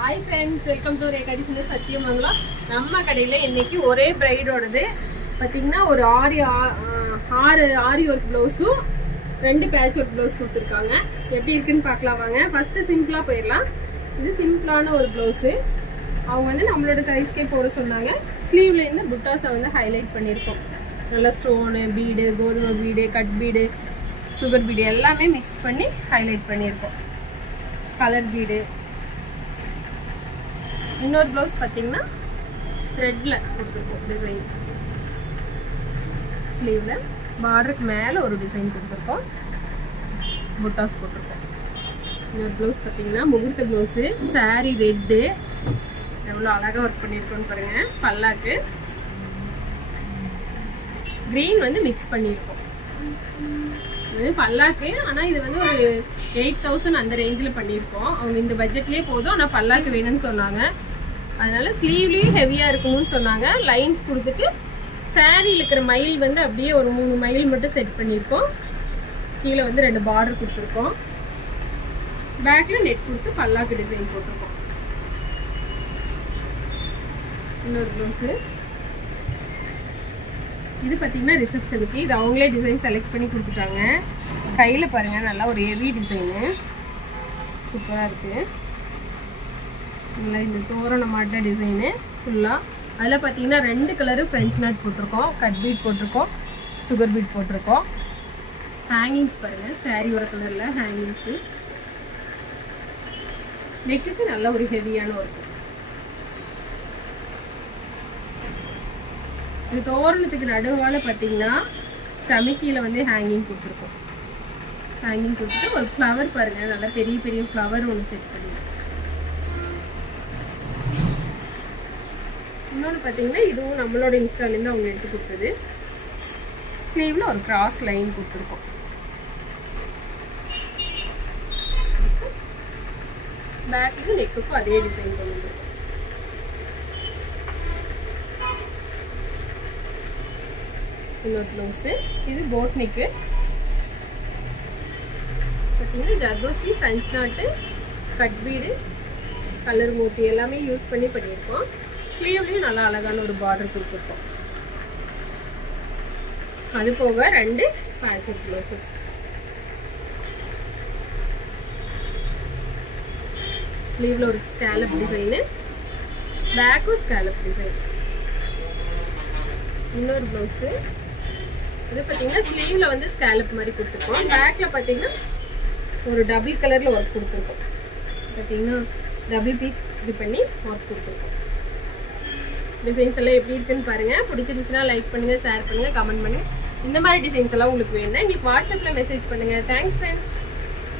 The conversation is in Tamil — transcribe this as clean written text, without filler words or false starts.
Hi friends, welcome to Rekha Designer Satyamangala. நம்ம கடையில இன்னைக்கு ஒரே பிரைடோடது பாத்தீங்கன்னா ஒரு ஆரி ஒர்க் ப்ளவுஸும் ரெண்டு பேட்ச் ஒர்க் ப்ளவுஸ் கொடுத்திருக்காங்க. எப்படி இருக்குன்னு பார்க்கலாம் வாங்க. ஃபர்ஸ்ட் சிம்பிளா போயிடலாம். இது சிம்பிளான ஒரு ப்ளவுஸ். அவங்க வந்து நம்மளோட சாய்ஸ்க்கே போட சொன்னாங்க. ஸ்லீவ்ல இந்த புட்டாஸை வந்து ஹைலைட் பண்ணியிருக்கோம். நல்ல ஸ்டோனு, பீடு, கோதுமை bead, cut bead, sugar bead எல்லாமே மிக்ஸ் பண்ணி ஹைலைட் பண்ணியிருக்கோம். Colour bead. இன்னொரு ப்ளவுஸ் பார்த்தீங்கன்னா த்ரெட்ல கொடுத்துருக்கோம் டிசைன். ஸ்லீவ்ல பார்டருக்கு மேலே ஒரு டிசைன் கொடுத்துருக்கோம். புட்டாஸ் போட்டிருக்கோம். இன்னொரு ப்ளவுஸ் பார்த்தீங்கன்னா முகூர்த்த ப்ளவுஸு, சாரி ரெட்டு, எவ்வளோ அழகாக ஒர்க் பண்ணியிருக்கோன்னு பாருங்க. பல்லாக்கு கிரீன் வந்து மிக்ஸ் பண்ணியிருக்கோம். இது பல்லாக்கு, ஆனால் இது வந்து ஒரு 8000 அந்த ரேஞ்சில் பண்ணியிருக்கோம். அவங்க இந்த பட்ஜெட்லேயே போதும், ஆனால் பல்லாக்கு வேணும்னு சொன்னாங்க. அதனால ஸ்லீவ்லேயும் ஹெவியாக இருக்கணும்னு சொன்னாங்க. லைன்ஸ் கொடுத்துட்டு சாரியில் இருக்கிற மயில் வந்து அப்படியே ஒரு 3 மயில் மட்டும் செட் பண்ணியிருக்கோம். கீழே வந்து 2 பார்டர் கொடுத்துருக்கோம். பேக்கில் நெட் கொடுத்து பல்லாக்கு டிசைன் போட்டிருக்கோம். இன்னொரு ப்ளவுஸு. இது பார்த்தீங்கன்னா ரிசப்ஷனுக்கு. இது அவங்களே டிசைன் செலக்ட் பண்ணி கொடுத்துட்டாங்க. கையில் பாருங்கள், நல்லா ஒரு ஹெவி டிசைனு, சூப்பராக இருக்குது. நல்லா இந்த தோரணம் மாட்ட டிசைனு ஃபுல்லாக. அதில் பார்த்தீங்கன்னா 2 கலரு ஃப்ரெஞ்ச் நாட் போட்டிருக்கோம், கட் பீட் போட்டிருக்கோம், சுகர் பீட் போட்டிருக்கோம். ஹேங்கிங்ஸ் பாருங்கள், சாரி ஒரு கலரில் ஹேங்கிங்ஸு. நெக்குக்கு நல்ல ஒரு ஹெவியான ஒர்க்கு. இது தோரணத்துக்கு நடுவால் பார்த்தீங்கன்னா சமிக்கியில் வந்து ஹேங்கிங் கொடுத்துருக்கோம். ஹேங்கிங் கொடுத்துட்டு ஒரு ஃப்ளவர் பாருங்கள், நல்லா பெரிய பெரிய ஃப்ளவர் ஒன்று செட் பண்ணிடுவோம். இன்னொன்று பார்த்தீங்கன்னா இதுவும் நம்மளோட இன்ஸ்டாலேருந்து அவங்க எடுத்து கொடுத்தது. ஸ்லீவில் ஒரு கிராஸ் லைன் கொடுத்துருக்கோம். பேக்லையும் நெக்குக்கும் அதே டிசைன் பண்ணிடுவோம். இன்னொரு ப்ளவுஸு. இது போட் நெக்கு பார்த்தீங்கன்னா zardozi, French knot, cut bead, colour மூர்த்தி எல்லாமே யூஸ் பண்ணி பண்ணியிருக்கோம். ஸ்லீவ்லேயும் நல்லா அழகான ஒரு பார்டர் கொடுத்துருக்கோம். அது போக 2 பேட்ச் ஆஃப் ப்ளவுசஸ். ஸ்லீவில் ஒரு ஸ்கேலப் டிசைனு, பேக்கும் ஸ்கேலப் டிசைன். இன்னொரு ப்ளவுஸு. இது பார்த்தீங்கன்னா ஸ்லீவில் வந்து ஸ்கேலப் மாதிரி கொடுத்துருக்கோம். பேக்கில் பார்த்தீங்கன்னா ஒரு டபுள் கலரில் ஒர்க் கொடுத்துருக்கோம். பார்த்தீங்கன்னா டபுள் பீஸ் இது பண்ணி ஒர்க் கொடுத்துருக்கோம். டிசைன்ஸ் எல்லாம் எப்படி இருக்குன்னு பாருங்கள். பிடிச்சிருந்துச்சுன்னா லைக் பண்ணுங்கள், ஷேர் பண்ணுங்கள், கமெண்ட் பண்ணுங்கள். இந்த மாதிரி டிசைன்ஸ் எல்லாம் உங்களுக்கு வேணும்னா எங்களுக்கு வாட்ஸ்அப்பில் மெசேஜ் பண்ணுங்கள். Thanks friends.